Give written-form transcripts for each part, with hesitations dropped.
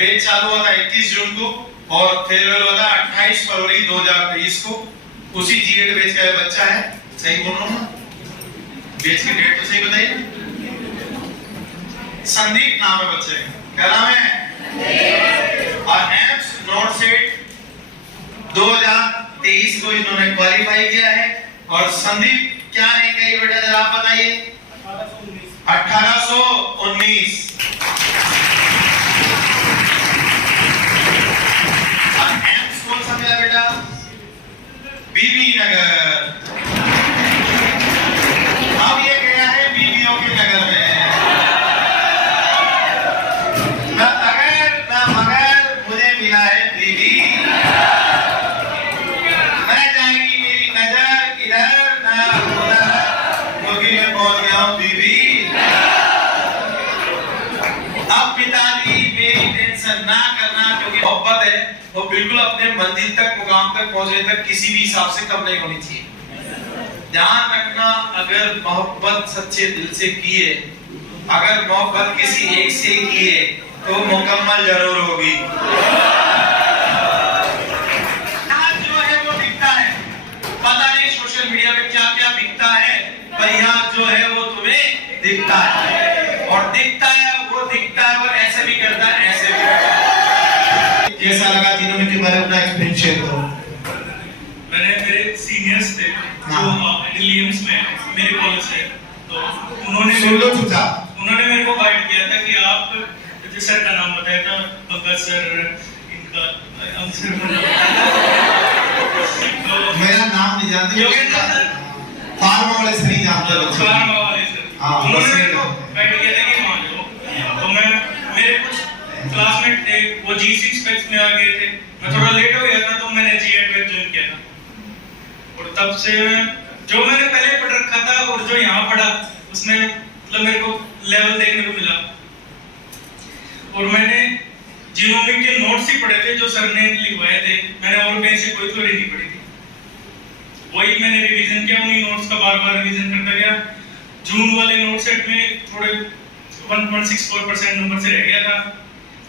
Batch चालू हुआ था 21 जून को और फेयरवेल हुआ था 28 फरवरी 2023 को। उसी जीएड बैच का बच्चा है, सही बोल रहा हूं ना? बैच की डेट तो सही बताइए। संदीप नाम है बच्चे का, क्या नाम है? और एम्स नॉट सेट 2023 को इन्होंने क्वालिफाई किया है। और संदीप क्या रैंक है बेटा, जरा आप बताइए? 1819। एम्स कौन सा मेरा बेटा? बीबी नगर। अब ये गया है बीबीओ के नगर में। ना अगर ना मगर मुझे मिला है बीबी। मैं जाएंगी मेरी नजर इधर ना उधर, क्योंकि मैं पहुंच गया हूं बीबी। अब पिताजी मेरी टेंशन ना करना, क्योंकि मोहब्बत है वो बिल्कुल अपने मंजिल तक, मुकाम तक पहुंचने तक किसी भी हिसाब से कम नहीं होनी चाहिए। ध्यान रखना, अगर मोहब्बत सच्चे दिल से किए, अगर मोहब्बत किसी एक से किए तो मुकम्मल जरूर होगी। जो है वो दिखता है, पता नहीं सोशल मीडिया पे क्या क्या दिखता है, पर यहाँ जो है वो तुम्हें दिखता है, और दिखता है वो दिखता है, और ऐसे भी करता है, ऐसे भी करता है। कैसा लगा जिन्होंने के बारे में अपना एक्सपीरियंस शेयर करो। मैंने मेरे सीनियर्स थे जो विलियम्स में मेरे कॉलेज से, तो उन्होंने मेरे को गाइड किया था कि आप, जो सर का नाम बताया था पंकज सर, इनका सर मेरा नाम नहीं जानते, फार्मा वाले सर नहीं जानते, फार्मा वाले सर, उन्होंने मेरे को गाइड किया था कि मान लो। तो मेरे कुछ क्लासमेट थे वो G6 बैच में आ गए थे, मैं थोड़ा लेट हो गया था, तो मैंने G8 बैच ज्वाइन किया था। और तब से जो मैंने पहले पढ़ रखा था और जो यहाँ पढ़ा उसमें मतलब मेरे को लेवल देखने को मिला। और मैंने जीनोमिक के नोट्स ही पढ़े थे जो सर ने लिखवाए थे, मैंने और कहीं से कोई थ्योरी नहीं पढ़ी थी, वही मैंने रिवीजन किया, उन्हीं नोट्स का बार-बार रिवीजन करता गया। जून वाले नोट सेट में थोड़े 1.64% नंबर से रह गया था।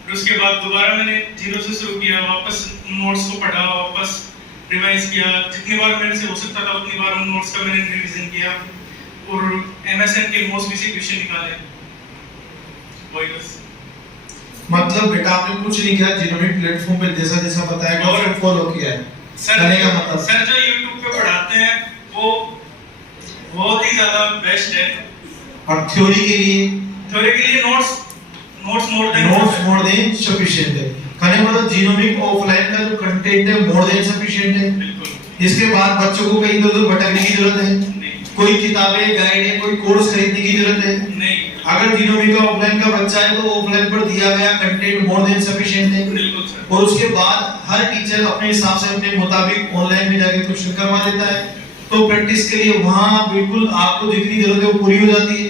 फिर उसके बाद दोबारा मैंने जीरो से शुरू किया, वापस नोट्स को पढ़ा, वापस रिवाइज किया, जितनी बार मेरे से हो सकता था उतनी बार उन नोट्स का मैंने रिवीजन किया, और एमएसएन के मोस्ट बेसिक क्वेश्चन निकाले, वही बस। मतलब बेटा आपने कुछ नहीं किया, जिन्होंने प्लेटफॉर्म पे जैसा जैसा बताया और फॉलो किया है। सर जो YouTube पे पढ़ाते हैं वो बहुत ही ज्यादा बेस्ट है। और थ्योरी के लिए नोट्स मोर देन सफिशिएंट है। कहने मतलब जीनोमिक ऑफलाइन का जो कंटेंट है मोर देन सफिशिएंट है। इसके बाद बच्चों को कहीं इधर भटकने की जरूरत है? कोई किताबें, गाइड है, कोई कोर्स खरीदने की जरूरत है? नहीं। अगर जीनोमिक का ऑफलाइन का बच्चा है तो ऑफलाइन पर दिया गया कंटेंट मोर देन सफिशिएंट है। और उसके बाद हर टीचर अपने हिसाब से अपने मुताबिक ऑनलाइन में जाके क्वेश्चन करवा देता है, तो प्रैक्टिस के लिए वहां बिल्कुल आपको जितनी जरूरत है वो पूरी हो जाती है।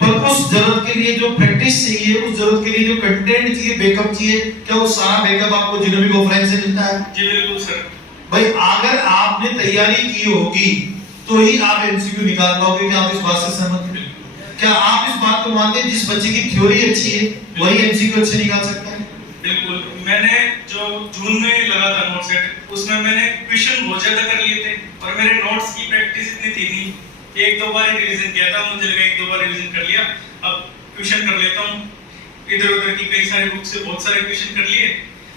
पर उस जरूरत के लिए जो प्रैक्टिस चाहिए, उस जरूरत के लिए जो कंटेंट चाहिए, बैकअप चाहिए, क्या वो सारा बैकअप आपको जीनोमिक ऑफलाइन से मिलता है? जी बिल्कुल सर। भाई अगर आपने तैयारी की होगी तो ही आप एमसीक्यू निकाल पाओगे। क्या आप इस बात से सहमत हैं? क्या आप इस बात को मानते हैं जिस बच्चे की थ्योरी अच्छी है वही एमसीक्यू अच्छे निकाल सकता है? बिल्कुल। मैंने जो जून में लगा था नोट सेट, उसमें मैंने क्वेश्चन बहुत ज्यादा कर लिए थे, और मेरे नोट्स की प्रैक्टिस इतनी थी नहीं, एक दो बार रिवीजन किया था, मुझे लगा एक दो बार रिवीजन कर लिया, अब क्वेश्चन कर लेता हूँ। इधर उधर की कई सारी बुक से बहुत सारे क्वेश्चन कर लिए,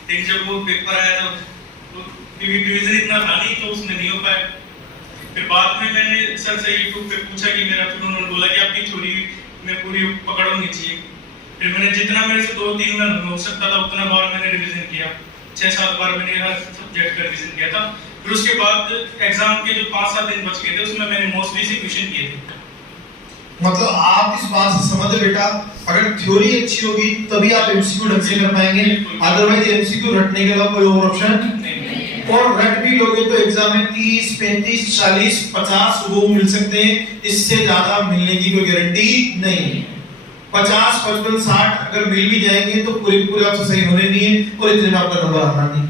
लेकिन जब वो पेपर आया था तो रिवीजन इतना था नहीं, तो उसमें नहीं हो पाया। फिर बाद में मैंने सर से यूट्यूब पे पूछा कि मेरा, फिर उन्होंने बोला कि आपकी थ्योरी में पूरी पकड़ होनी चाहिए। फिर मैंने जितना मेरे से 2-3 बार हो सकता था उतना बार मैंने रिवीजन किया, 6-7 बार मैंने हर सब्जेक्ट का रिवीजन किया था। फिर उसके बाद एग्जाम के जो 5-7 दिन बच गए थे उसमें मैंने मोस्ट बेसिक क्वेश्चन किए थे। मतलब आप इस बात से समझ बेटा, अगर थ्योरी अच्छी होगी तभी आप एमसीक्यू ढंग से कर पाएंगे, अदरवाइज एमसीक्यू रटने के अलावा कोई और ऑप्शन नहीं। और रट भी लोगे तो एग्जाम में 30, 35, 40, 50 वो मिल सकते हैं, इससे ज्यादा मिलने की कोई गारंटी नहीं। 50, 55, 60 अगर मिल भी जाएंगे तो पूरे आपसे सही होने नहीं है, और इतने में आपका नंबर आना नहीं।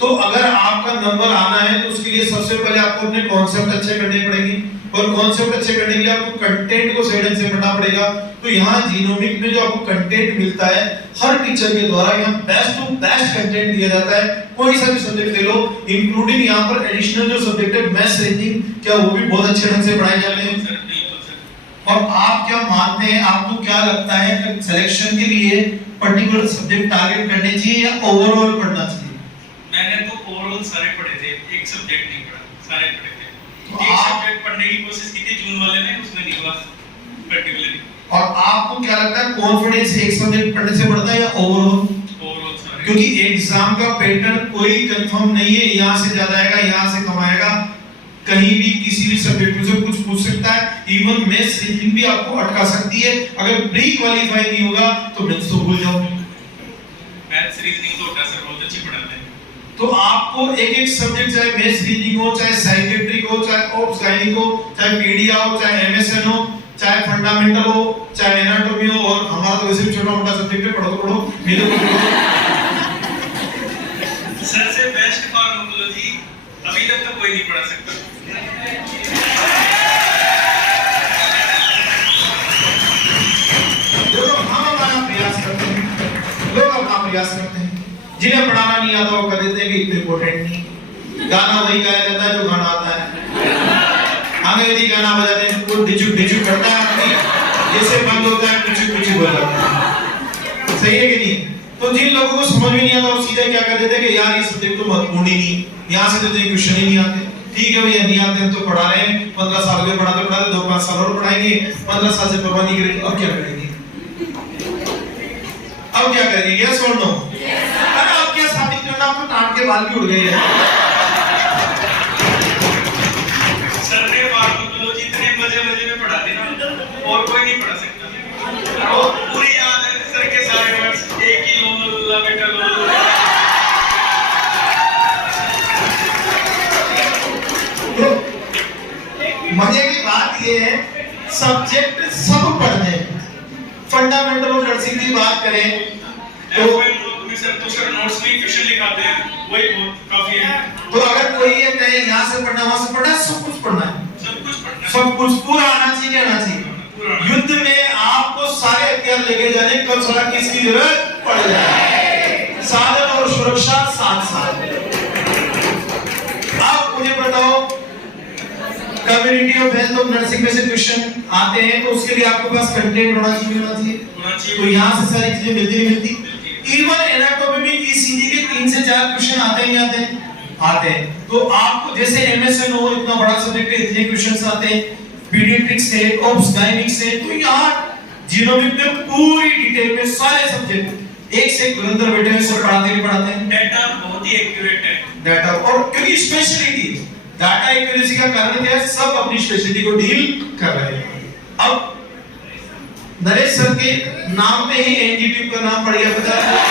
तो अगर आपका नंबर आना है तो उसके लिए सबसे पहले आपको अपने कॉन्सेप्ट अच्छे करने पड़ेंगे। और कॉन्सेप्ट अच्छे करने के लिए आपको कंटेंट को सही ढंग से पढ़ना पड़ेगा। तो यहाँ जीनोमिक में जो आपको कंटेंट मिलता है हर टीचर के द्वारा यहाँ बेस्ट टू बेस्ट कंटेंट दिया जाता है। कोई सा भी सब्जेक्ट ले लो, इंक्लूडिंग यहाँ पर एडिशनल जो सब्जेक्ट है मैथ्स रीजनिंग, क्या वो भी बहुत अच्छे ढंग से पढ़ाए जाते हैं। और आप क्या मानते हैं, आपको क्या लगता है सिलेक्शन के लिए पर्टिकुलर सब्जेक्ट टारगेट करने चाहिए या ओवरऑल पढ़ना चाहिए? मैंने तो ओवरऑल सारे पढ़े थे, एक सब्जेक्ट नहीं पढ़ा, सारे पढ़े थे। तो एक आप सब्जेक्ट पढ़ने की कोशिश की थी जून वाले में, उसमें नहीं हुआ पर्टिकुलरली। और आपको क्या लगता है कॉन्फिडेंस एक सब्जेक्ट पढ़ने से बढ़ता है या ओवरऑल? ओवरऑल सारे, क्योंकि एग्जाम का पैटर्न कोई कंफर्म नहीं है, यहाँ से ज्यादा आएगा यहाँ से कम आएगा, कहीं भी किसी भी सब्जेक्ट में से कुछ पूछ सकता है। इवन मैथ्स रीजनिंग भी आपको अटका सकती है। अगर प्री क्वालीफाई नहीं होगा तो मैथ्स तो भूल जाओ। मैथ्स रीजनिंग तो होता सर बहुत अच्छी पढ़ाते हैं। तो आपको एक एक सब्जेक्ट, चाहे मैथ्स रीजनिंग हो, चाहे साइकेट्रिक हो, चाहे ऑप्स गाइनिक हो, चाहे पीडिया हो, चाहे एमएसएन हो, चाहे फंडामेंटल हो, चाहे एनाटॉमी हो, और हमारा तो वैसे भी छोटा मोटा सब्जेक्ट है, पढ़ो तो पढ़ो, नहीं तो सर से बेस्ट फार्माकोलॉजी अभी तक तो कोई नहीं पढ़ा सकता। हम अपना प्रयास करते हैं, लोग अपना प्रयास करते हैं। जिन्हें पढ़ाना नहीं आता वो कह देते हैं कि इतना इंपॉर्टेंट नहीं, गाना वही गाया जाता है जो गाना आता है। अंग्रेजी गाना बजाते हैं, वो डिचुक डिचुक करता है अपनी, जैसे बंद होता है डिचुक डिचुक हो जाता है। सही है कि नहीं? तो जिन लोगों को समझ में नहीं आता वो सीधे क्या कर देते हैं कि यार ये सब्जेक्ट तो महत्वपूर्ण ही नहीं, यहाँ से तो क्वेश्चन ही नहीं आते। ठीक है भैया, नहीं आते हम तो पढ़ा रहे हैं, 15 साल में पढ़ाते पढ़ाते 2-5 साल और पढ़ाएंगे, 15 साल से परवाह नहीं करेंगे, अब क्या करेंगे? अब क्या करेंगे? यस और नो? अरे अब क्या साबित करना, आपको टांट के बाल भी उड़ गए हैं। सर ने फार्माकोलॉजी इतने मजे में पढ़ाते ना, और कोई नहीं पढ़ा सकता। और पूरी याद है सर के सारे वर्ड्स, एक ही लो बेटा लो। तो मजे की बात ये है सब्जेक्ट सब पढ़ने हैं। फंडामेंटल ऑफ नर्सिंग की बात करें तो सर तो सर नोट्स में क्वेश्चन लिखाते हैं, वही बहुत काफी है। तो अगर कोई ये कहे यहाँ से पढ़ना वहां से पढ़ना, सब कुछ पढ़ना है, सब कुछ पढ़ना है, सब कुछ पूरा आना चाहिए, आना चाहिए। युद्ध में आपको सारे हथियार लेके जाने, कब सारा किसकी जरूरत पड़ जाए, साधन और सुरक्षा साथ साथ। आप मुझे बताओ community of health of nursing में से क्वेश्चन आते हैं, तो उसके लिए आपके पास कंटेंट होना चाहिए। तो यहाँ से सारी चीजें मिलती नहीं मिलती। इवन एनाटॉमी में ईसीजी के 3 से 4 क्वेश्चन आते हैं, आते हैं। तो आपको जैसे एमएसएन हो, इतना बड़ा सब्जेक्ट है, इतने क्वेश्चन आते हैं, पीडियाट्रिक्स से, ऑब्स गायनिक से। तो यहाँ जीनोमिक में पूरी डिटेल में सारे सब्जेक्ट एक से एक अंदर बैठे हुए सब पढ़ाते हैं। डाटा बहुत ही एक्यूरेट है, डाटा, और क्योंकि स्पेशलिटी डाटा एक्यूरेसी का कारण क्या है, सब अपनी स्पेशलिटी को डील कर रहे हैं। अब नरेश सर के नाम में ही एनजीटी का नाम पड़ गया, पता है?